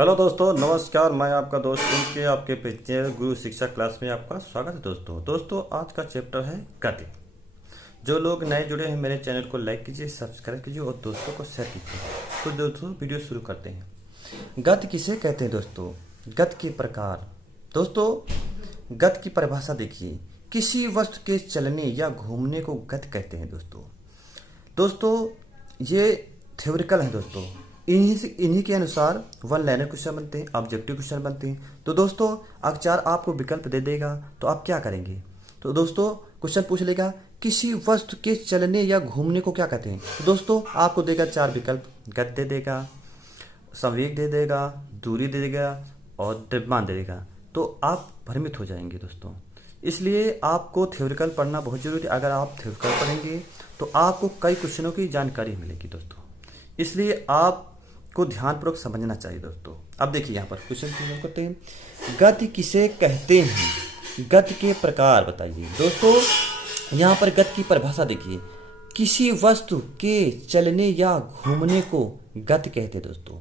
Hello दोस्तों, नमस्कार। मैं आपका दोस्त इनके आपके पेज गुरु शिक्षा क्लास में आपका स्वागत है। दोस्तों आज का चैप्टर है गति। जो लोग नए जुड़े हैं मेरे चैनल को लाइक कीजिए, सब्सक्राइब कीजिए और दोस्तों को शेयर कीजिए। तो दोस्तों वीडियो शुरू करते हैं। गति किसे कहते हैं दोस्तों? गति के प्रकार। दोस्तों गति की परिभाषा देखिए, किसी वस्तु के चलने या घूमने को गति कहते हैं। दोस्तों ये थ्योरिकल है। दोस्तों इन्हीं के अनुसार वन लाइनर क्वेश्चन बनते हैं, ऑब्जेक्टिव क्वेश्चन बनते हैं। तो दोस्तों अगर आपको विकल्प दे देगा तो आप क्या करेंगे? तो दोस्तों क्वेश्चन पूछ लेगा किसी वस्तु के चलने या घूमने को क्या कहते हैं। तो दोस्तों आपको देगा 4 विकल्प, गति दे देगा, संवेग दे देगा, दूरी दे देगा और द्रव्यमान दे देगा। तो आप भ्रमित हो जाएंगे दोस्तों। इसलिए आपको थ्योरिकल पढ़ना बहुत जरूरी है। अगर आप थ्योरिकल पढ़ेंगे तो आपको कई क्वेश्चनों की जानकारी मिलेगी दोस्तों। इसलिए आपको ध्यानपूर्वक समझना चाहिए दोस्तों। अब देखिए यहाँ पर क्वेश्चन करते हैं, गति किसे कहते हैं? गति के प्रकार बताइए। दोस्तों यहाँ पर गति की परिभाषा देखिए, किसी वस्तु के चलने या घूमने को गति कहते हैं। दोस्तों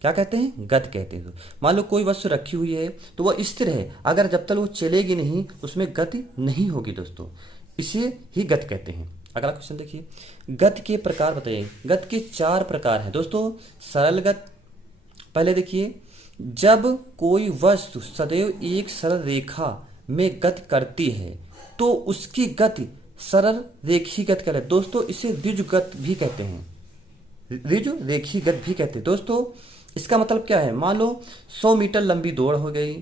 क्या कहते हैं? गति कहते हैं। मान लो कोई वस्तु रखी हुई है तो वह स्थिर है, अगर जब तक वो चलेगी नहीं उसमें गति नहीं होगी दोस्तों, इसे ही गति कहते हैं। अगला क्वेश्चन देखिए, गति के प्रकार बताइए। गति के 4 प्रकार हैं दोस्तों। सरल गति, पहले देखिए, जब कोई वस्तु सदैव एक सरल रेखा में गति करती है तो उसकी गति सरल रेखी गति कहलाती है। दोस्तों इसे ऋजु गति भी कहते हैं, ऋजु रेखी गति भी कहते हैं। दोस्तों इसका मतलब क्या है? मान लो 100 मीटर लंबी दौड़ हो गई,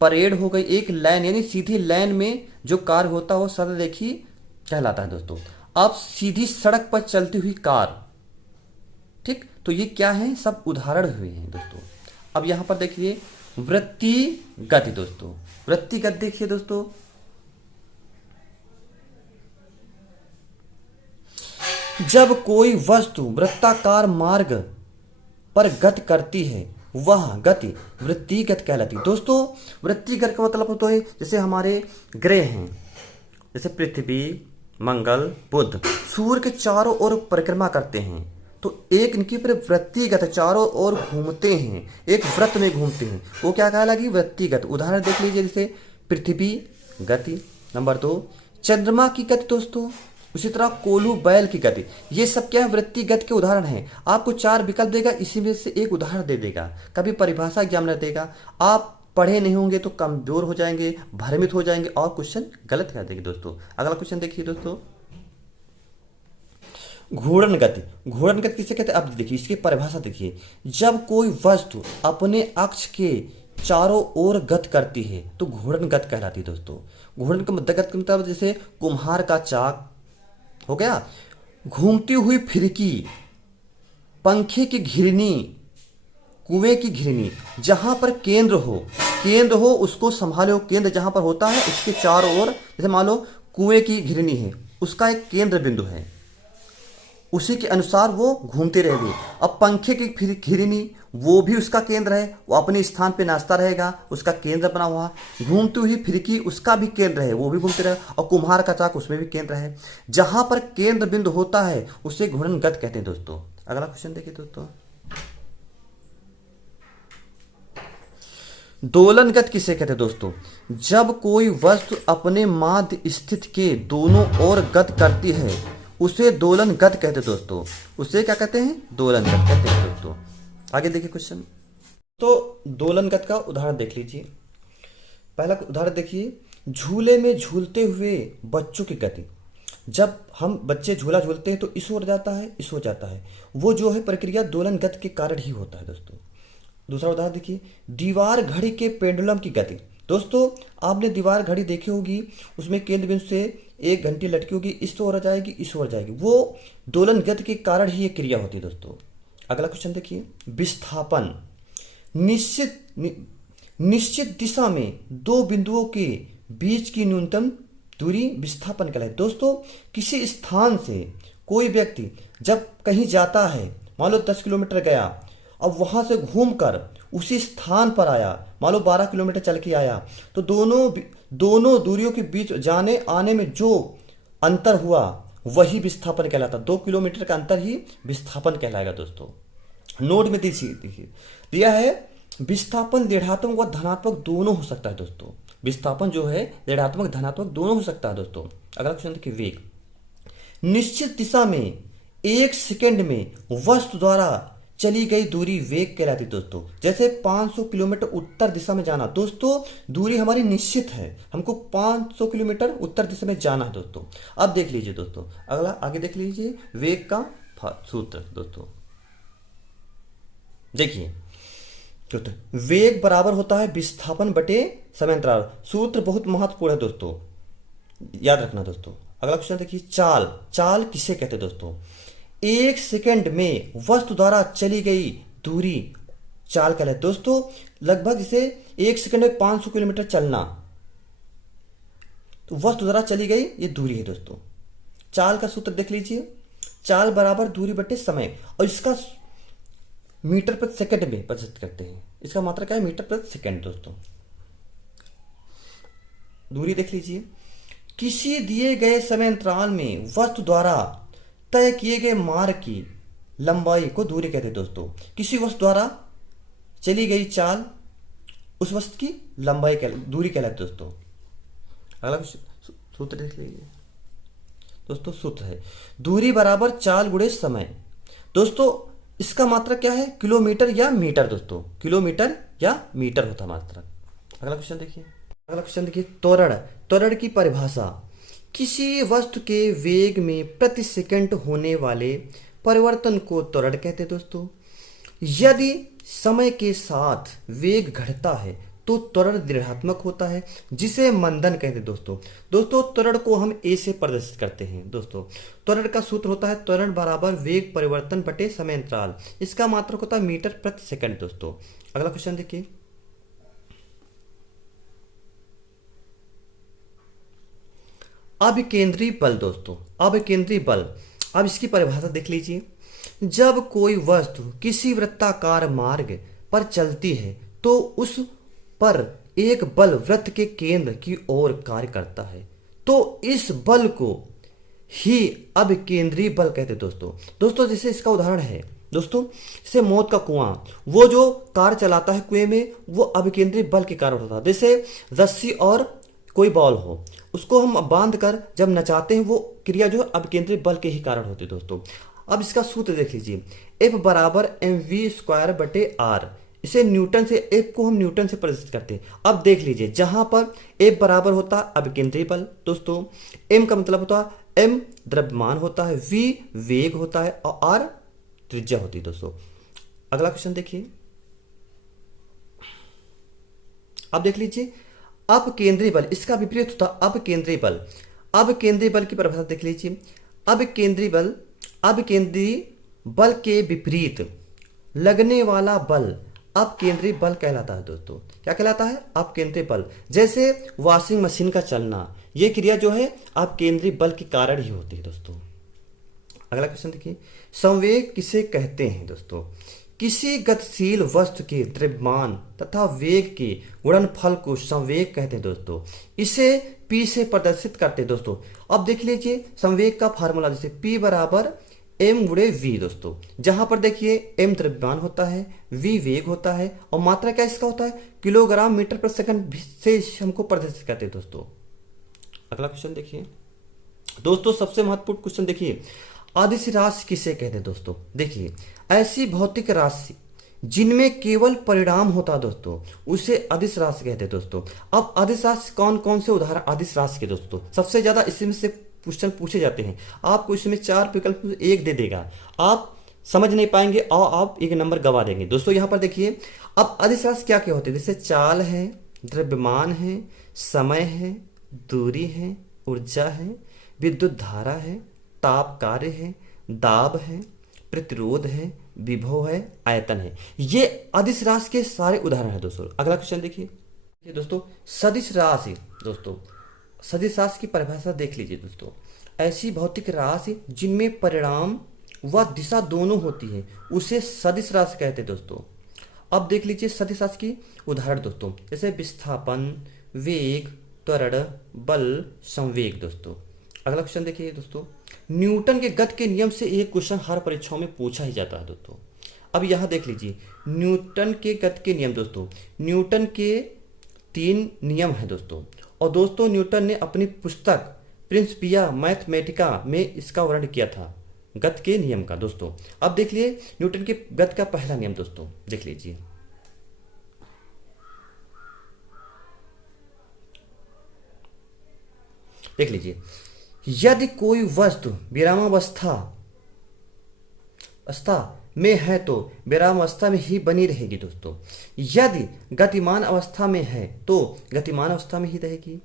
परेड हो गई, एक लाइन यानी सीधी लाइन में जो कार्य होता है वो सरल रेखी कहलाता है। दोस्तों अब सीधी सड़क पर चलती हुई कार, ठीक, तो ये क्या है? सब उदाहरण हुए हैं दोस्तों। अब यहां पर देखिए वृत्ति गति। दोस्तों वृत्ति गति देखिए दोस्तों, जब कोई वस्तु वृत्ताकार मार्ग पर गति करती है वह गति वृत्ति गति कहलाती है। दोस्तों वृत्ति गति का मतलब होता है जैसे हमारे ग्रह हैं, जैसे पृथ्वी, मंगल, बुध, सूर्य के चारों ओर परिक्रमा करते हैं तो एक इनकी पर वृत्तिगत चारों ओर घूमते हैं, एक वृत्त में घूमते हैं, वो क्या कहलाएगी? वृत्तिगत। उदाहरण देख लीजिए, जैसे पृथ्वी गति, नंबर 2 चंद्रमा की गति दोस्तों, उसी तरह कोलू बैल की गति। ये सब क्या है? वृत्तिगत के उदाहरण हैं। आपको 4 विकल्प देगा, इसी में से एक उदाहरण दे देगा। कभी परिभाषा एग्जाम न देगा, आप पढ़े नहीं होंगे तो कमजोर हो जाएंगे, भ्रमित हो जाएंगे और क्वेश्चन गलत कर देंगे दोस्तों। अगला क्वेश्चन देखिए दोस्तों, घूर्णन गति। घूर्णन गति किसे कहते हैं? अब देखिए इसकी परिभाषा देखिए, जब कोई वस्तु अपने अक्ष के चारों ओर गति करती है तो घूर्णन गति कहलाती है। दोस्तों घूर्णन का गति का मतलब जैसे कुम्हार का चाक हो गया, घूमती हुई फिरकी, पंखे की घिरनी, कुएं की घिरनी। जहां पर केंद्र हो उसको संभालो। केंद्र जहां पर होता है उसके चारों ओर, जैसे मान लो कुएं की घिरनी है, उसका एक केंद्र बिंदु है, उसी के अनुसार वो घूमते रहेगी। अब पंखे की घिरनी, वो भी उसका केंद्र है, वो अपने स्थान पे नाचता रहेगा, उसका केंद्र बना हुआ। घूमती हुई फिरकी, उसका भी केंद्र है, वो भी घूमते रहेगा। और कुम्हार का चाक, उसमें भी केंद्र है। जहां पर केंद्र बिंदु होता है उसे घूर्णन गति कहते हैं दोस्तों। अगला क्वेश्चन देखिए दोस्तों, दोलन गति किसे कहते हैं? दोस्तों जब कोई वस्तु अपने माध्य स्थिति के दोनों ओर गति करती है उसे दोलन गति कहते हैं दोस्तों। उसे क्या कहते हैं? दोलन गति कहते हैं दोस्तों। आगे देखिए क्वेश्चन, तो दोलन गति का उदाहरण देख लीजिए। पहला उदाहरण देखिए, झूले में झूलते हुए बच्चों की गति। जब हम बच्चे झूला झूलते हैं तो इस ओर जाता है, इस ओर जाता है, वो जो है प्रक्रिया दोलन गति के कारण ही होता है दोस्तों। दूसरा उदाहरण देखिए, दीवार घड़ी के पेंडुलम की गति। दोस्तों आपने दीवार घड़ी देखी होगी, उसमें केंद्र बिंदु से एक घंटी लटकी होगी, इस ओर जाएगी, इस ओर जाएगी, वो दोलन गति के कारण ही ये क्रिया होती है दोस्तों। अगला क्वेश्चन देखिए, विस्थापन। निश्चित दिशा में 2 बिंदुओं के बीच की न्यूनतम दूरी विस्थापन कहलाती है। दोस्तों किसी स्थान से कोई व्यक्ति जब कहीं जाता है, मान लो 10 किलोमीटर गया, अब वहां से घूमकर उसी स्थान पर आया, मान लो 12 किलोमीटर चल के आया, तो दोनों दूरियों के बीच जाने आने में जो अंतर हुआ वही विस्थापन कहलाता। 2 किलोमीटर का अंतर ही विस्थापन कहलाएगा दोस्तों। नोट में दिया है विस्थापन ऋणात्मक व धनात्मक दोनों हो सकता है दोस्तों। विस्थापन जो है ऋणात्मक धनात्मक दोनों हो सकता है दोस्तों। अगला क्वेश्चन देखिए, वेग। निश्चित दिशा में 1 सेकंड में वस्तु द्वारा चली गई दूरी वेग कहलाती है दोस्तों। जैसे 500 किलोमीटर उत्तर दिशा में जाना, दोस्तों दूरी हमारी निश्चित है, हमको 500 किलोमीटर उत्तर दिशा में जाना है दोस्तों। अब देख लीजिए दोस्तों, अगला आगे देख लीजिए वेग का सूत्र दोस्तों। देखिए दोस्तों, वेग बराबर होता है विस्थापन बटे समय अंतराल। सूत्र बहुत महत्वपूर्ण है दोस्तों, याद रखना दोस्तों। अगला क्वेश्चन देखिए, चाल। चाल किसे कहते हैं दोस्तों? 1 सेकंड में वस्तु द्वारा चली गई दूरी चाल कहलाती है दोस्तों। लगभग जैसे 1 सेकंड में 500 किलोमीटर चलना, तो वस्तु द्वारा चली गई ये दूरी है दोस्तों। चाल का सूत्र देख लीजिए, चाल बराबर दूरी बटे समय, और इसका मीटर प्रति सेकंड में परिवर्तित करते हैं। इसका मात्रा क्या है? मीटर प्रति सेकंड दोस्तों। दूरी देख लीजिए, किसी दिए गए समय अंतराल में वस्तु द्वारा तय किए गए मार्ग की लंबाई को दूरी कहते हैं दोस्तों। किसी वस्तु द्वारा चली गई चाल, उस वस्तु की लंबाई दूरी कहलाती है दोस्तों। अगला सूत्र देख लीजिए दोस्तों, सूत्र है दूरी बराबर चाल गुणे समय। दोस्तों इसका मात्रा क्या है? किलोमीटर या मीटर दोस्तों, किलोमीटर या मीटर होता मात्रा। अगला क्वेश्चन देखिए, त्वरण। त्वरण की परिभाषा, किसी वस्तु के वेग में प्रति सेकंड होने वाले परिवर्तन को त्वरण कहते हैं दोस्तों। यदि समय के साथ वेग घटता है तो त्वरण ऋणात्मक होता है, जिसे मंदन कहते हैं दोस्तों। दोस्तों त्वरण को हम ए से प्रदर्शित करते हैं दोस्तों। त्वरण का सूत्र होता है त्वरण बराबर वेग परिवर्तन बटे समय अंतराल। इसका मात्रक होता है मीटर प्रति सेकंड दोस्तों। अगला क्वेश्चन देखिए, अभिकेंद्री बल दोस्तों। अभिकेंद्री बल, अब इसकी परिभाषा देख लीजिए। जब कोई वस्तु किसी वृत्ताकार मार्ग पर चलती है तो उस पर एक बल वृत्त के केंद्र की ओर कार्य करता है, तो इस बल को ही अभिकेंद्री बल कहते हैं दोस्तों। दोस्तों जैसे इसका उदाहरण है दोस्तों, जैसे मौत का कुआं, वो जो कार चलाता है कुएं में, वो अभिकेंद्री बल के कारण होता है। जैसे रस्सी और कोई बॉल हो, उसको हम बांध कर जब नचाते हैं, वो क्रिया जो है अभिकेंद्री बल के ही कारण होती है दोस्तों। अब इसका सूत्र देख लीजिए, F बराबर mv² बटे r। इसे न्यूटन से, F को हम न्यूटन से प्रदर्शित करते हैं। अब देख लीजिए, जहां पर F बराबर होता है अभिकेंद्री बल दोस्तों, m का मतलब होता है m द्रव्यमान होता है, v वेग होता है और r त्रिज्या होती है दोस्तों। अगला क्वेश्चन देखिए, अब देख लीजिए अपकेंद्री बल, इसका विपरीत होता है अपकेंद्री बल। अपकेंद्री बल की परिभाषा देख लीजिए। अपकेंद्री बल के विपरीत लगने वाला बल अपकेंद्री बल कहलाता है दोस्तों। क्या कहलाता है? अपकेंद्री बल। जैसे वॉशिंग मशीन का चलना, यह क्रिया जो है अपकेंद्री बल के कारण ही होती है दोस्तों। अगला क्वेश्चन देखिए, संवेग किसे कहते हैं दोस्तों? किसी गतिशील वस्तु के द्रव्यमान तथा वेग के गुणनफल को संवेग कहते हैं दोस्तों। इसे P से प्रदर्शित करते हैं दोस्तों। अब देख लीजिए संवेग का फार्मूला, जैसे P बराबर m गुणे v दोस्तों। जहां पर देखिए m द्रव्यमान होता है, v वेग होता है और मात्रा क्या इसका होता है? किलोग्राम मीटर प्रति सेकंड से हमको प्रदर्शित करते हैं दोस्तों। अगला क्वेश्चन देखिए दोस्तों, सबसे महत्वपूर्ण क्वेश्चन देखिए, अदिश राशि किसे कहते हैं दोस्तों? देखिए ऐसी भौतिक राशि जिनमें केवल परिणाम होता है दोस्तों, उसे अदिश राशि कहते हैं दोस्तों। अब अदिश राशि कौन कौन से उदाहरण अदिश राशि के दोस्तों? सबसे ज्यादा इसमें से क्वेश्चन पूछे जाते हैं। आपको इसमें 4 विकल्प एक दे देगा, आप समझ नहीं पाएंगे और आप 1 नंबर गवा देंगे दोस्तों। यहाँ पर देखिए, अब अदिश राशि क्या क्या होते हैं? जैसे चाल है, द्रव्यमान है, समय है, दूरी है, ऊर्जा है, विद्युत धारा है, ताप कार्य है, दाब है, प्रतिरोध है, विभव है, आयतन है। ये अदिश राशि के सारे उदाहरण है दोस्तों। अगला क्वेश्चन देखिए दोस्तों, सदिश राशि दोस्तों। सदिश राशि की परिभाषा देख लीजिए दोस्तों। ऐसी भौतिक राशि जिनमें परिणाम व दिशा दोनों होती है, उसे सदिश राशि कहते हैं दोस्तों। अब देख लीजिए सदिश राशि की उदाहरण दोस्तों, जैसे विस्थापन, वेग, त्वरण, बल, संवेग दोस्तों। अगला क्वेश्चन देखिए दोस्तों, न्यूटन के गति के नियम से एक क्वेश्चन हर परीक्षाओं में पूछा ही जाता है दोस्तों। अब यहाँ देख लीजिए न्यूटन के गति के नियम दोस्तों। न्यूटन के 3 नियम हैं दोस्तों, और दोस्तों न्यूटन ने अपनी पुस्तक प्रिंसिपिया मैथमेटिका में इसका वर्णन किया था गति के नियम का दोस्तों। अब देख लिए न्यूटन के गति का पहला नियम दोस्तों, देख लीजिए। देख लीजिए, यदि कोई वस्तु विरामावस्था में है तो विरामावस्था में ही बनी रहेगी दोस्तों। यदि गतिमान अवस्था में है तो गतिमान अवस्था में ही रहेगी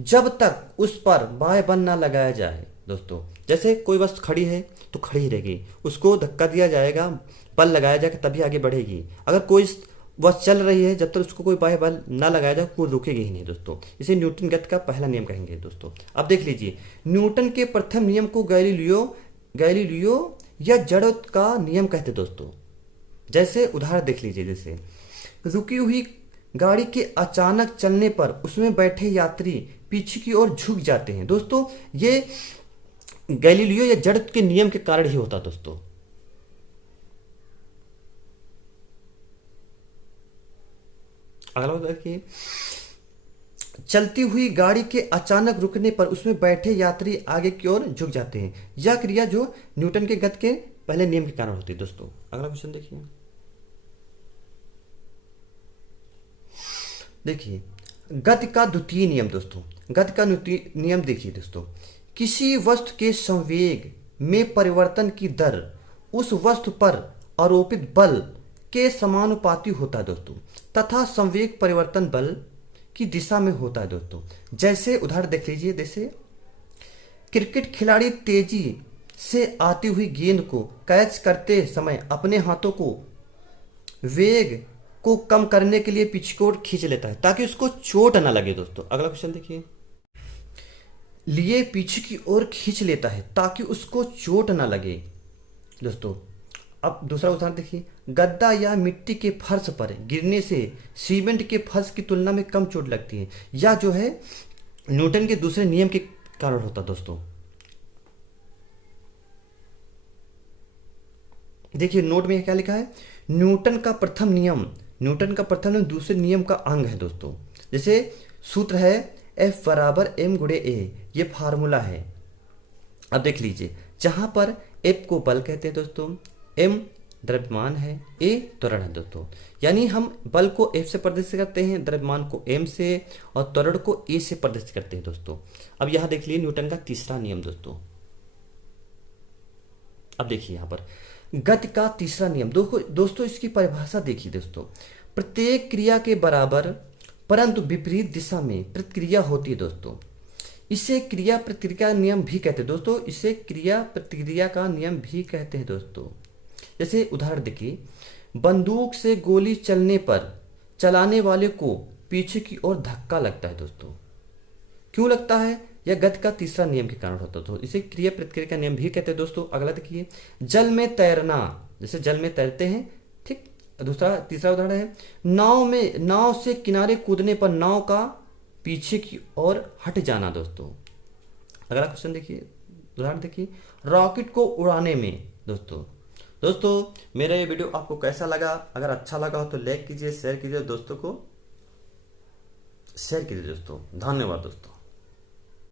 जब तक उस पर बाह्य बल ना लगाया जाए दोस्तों। जैसे कोई वस्तु खड़ी है तो खड़ी ही रहेगी, उसको धक्का दिया जाएगा, बल लगाया जाएगा तभी आगे बढ़ेगी। अगर कोई वस्तु चल रही है, जब तक उसको कोई बाह्य बल ना लगाया जाए वो रुकेगी ही नहीं दोस्तों। इसे न्यूटन गति का पहला नियम कहेंगे दोस्तों। अब देख लीजिए, न्यूटन के प्रथम नियम को गैलीलियो या जड़त्व का नियम कहते दोस्तों। जैसे उदाहरण देख लीजिए, जैसे रुकी हुई गाड़ी के अचानक चलने पर उसमें बैठे यात्री पीछे की ओर झुक जाते हैं दोस्तों। ये गैलीलियो या जड़त्व के नियम के कारण ही होता दोस्तों। अगला देखिए, चलती हुई गाड़ी के अचानक रुकने पर उसमें बैठे यात्री आगे की ओर झुक जाते हैं। यह क्रिया जो न्यूटन के गति के पहले नियम के कारण होती है दोस्तों। अगला क्वेश्चन देखिए। देखिए गति का द्वितीय नियम दोस्तों। गति का द्वितीय नियम देखिए दोस्तों, किसी वस्तु के संवेग में परिवर्तन की दर उस वस्तु पर आरोपित बल के समानुपाती होता है दोस्तों, तथा संवेग परिवर्तन बल की दिशा में होता है दोस्तों। जैसे उदाहरण देख लीजिए, जैसे क्रिकेट खिलाड़ी तेजी से आती हुई गेंद को कैच करते समय अपने हाथों को वेग को कम करने के लिए पीछे की ओर खींच लेता है ताकि उसको चोट ना लगे दोस्तों। अगला क्वेश्चन देखिए, लिए पीछे की ओर खींच लेता है ताकि उसको चोट ना लगे दोस्तों। अब दूसरा उदाहरण देखिए, गद्दा या मिट्टी के फर्श पर गिरने से सीमेंट के फर्श की तुलना में कम चोट लगती है। या जो है न्यूटन के दूसरे नियम के कारण होता दोस्तों। देखिए नोट में क्या लिखा है, न्यूटन का प्रथम नियम दूसरे नियम का अंग है दोस्तों। जैसे सूत्र है F बराबर m गुणे a, ये फार्मूला है। अब देख लीजिए, जहां पर F को बल कहते हैं दोस्तों, m द्रव्यमान है, a त्वरण है दोस्तों। यानी हम बल को F से प्रदर्शित करते हैं, द्रव्यमान को m से और त्वरण को a से प्रदर्शित करते हैं दोस्तों। अब यहां देख लीजिए न्यूटन का तीसरा नियम दोस्तों। अब देखिए यहां पर गति का तीसरा नियम दोस्तों, इसकी परिभाषा देखिए दोस्तों। प्रत्येक क्रिया के बराबर परंतु विपरीत दिशा में प्रतिक्रिया होती है दोस्तों। इसे क्रिया प्रतिक्रिया नियम भी कहते हैं दोस्तों। इसे क्रिया प्रतिक्रिया का नियम भी कहते हैं दोस्तों। जैसे उदाहरण देखिए, बंदूक से गोली चलने पर चलाने वाले को पीछे की ओर धक्का लगता है दोस्तों। क्यों लगता है? यह गति का तीसरा नियम के कारण होता है दोस्तों। इसे क्रिया प्रतिक्रिया का नियम भी कहते हैं दोस्तों। अगला देखिए, जल में तैरना, जैसे जल में तैरते हैं, ठीक। तीसरा उदाहरण है, नाव से किनारे कूदने पर नाव का पीछे की ओर हट जाना दोस्तों। अगला क्वेश्चन देखिए, उदाहरण देखिए, रॉकेट को उड़ाने में दोस्तों मेरा ये वीडियो आपको कैसा लगा? अगर अच्छा लगा हो तो लाइक कीजिए, शेयर कीजिए, दोस्तों को शेयर कीजिए दोस्तों। धन्यवाद दोस्तों।